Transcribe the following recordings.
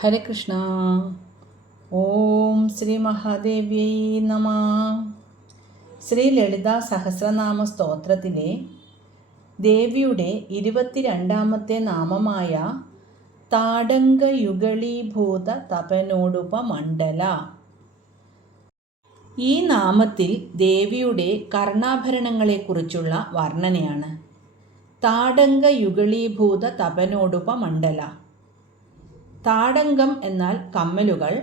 ഹരേ കൃഷ്ണ. ഓം ശ്രീ മഹാദേവ്യൈ നമ. ശ്രീ ലളിതാ സഹസ്രനാമ സ്തോത്രത്തിലെ ദേവിയുടെ 22ാമത്തെ നാമമായ താടങ്കയുഗളീഭൂത തപനോടുപമണ്ഡല. ഈ നാമത്തിൽ ദേവിയുടെ കർണാഭരണങ്ങളെക്കുറിച്ചുള്ള വർണ്ണനയാണ്. താടങ്കയുഗളീഭൂത തപനോടുപമണ്ഡല. താടങ്കം എന്നാൽ കമ്മലുകൾ,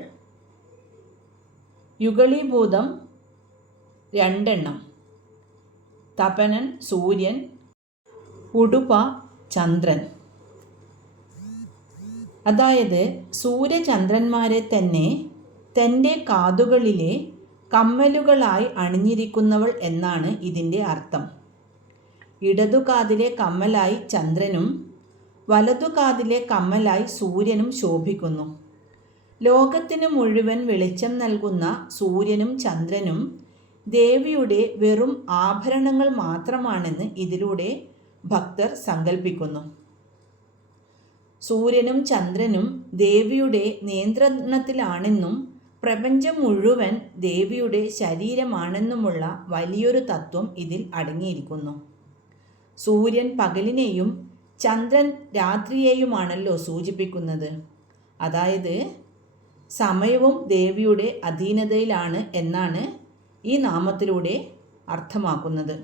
യുഗളീഭൂതം 2 തപനൻ സൂര്യൻ, ഉടുപ ചന്ദ്രൻ. അതായത് സൂര്യചന്ദ്രന്മാരെ തന്നെ തൻ്റെ കാതുകളിലെ കമ്മലുകളായി അണിഞ്ഞിരിക്കുന്നവൾ എന്നാണ് ഇതിൻ്റെ അർത്ഥം. ഇടതുകാതിലെ കമ്മലായി ചന്ദ്രനും വലതുകാതിലെ കമ്മലായി സൂര്യനും ശോഭിക്കുന്നു. ലോകത്തിന് മുഴുവൻ വെളിച്ചം നൽകുന്ന സൂര്യനും ചന്ദ്രനും ദേവിയുടെ വെറും ആഭരണങ്ങൾ മാത്രമാണെന്ന് ഇതിലൂടെ ഭക്തർ സങ്കല്പിക്കുന്നു. സൂര്യനും ചന്ദ്രനും ദേവിയുടെ നിയന്ത്രണത്തിലാണെന്നും പ്രപഞ്ചം മുഴുവൻ ദേവിയുടെ ശരീരമാണെന്നുമുള്ള വലിയൊരു തത്വം ഇതിൽ അടങ്ങിയിരിക്കുന്നു. സൂര്യൻ പകലിനെയും ചന്ദ്രൻ രാത്രിയെയുമാണല്ലോ സൂചിപ്പിക്കുന്നത്. അതായത് സമയവും ദേവിയുടെ അധീനതയിലാണ് എന്നാണ് ഈ നാമത്തിലൂടെ അർത്ഥമാക്കുന്നത്.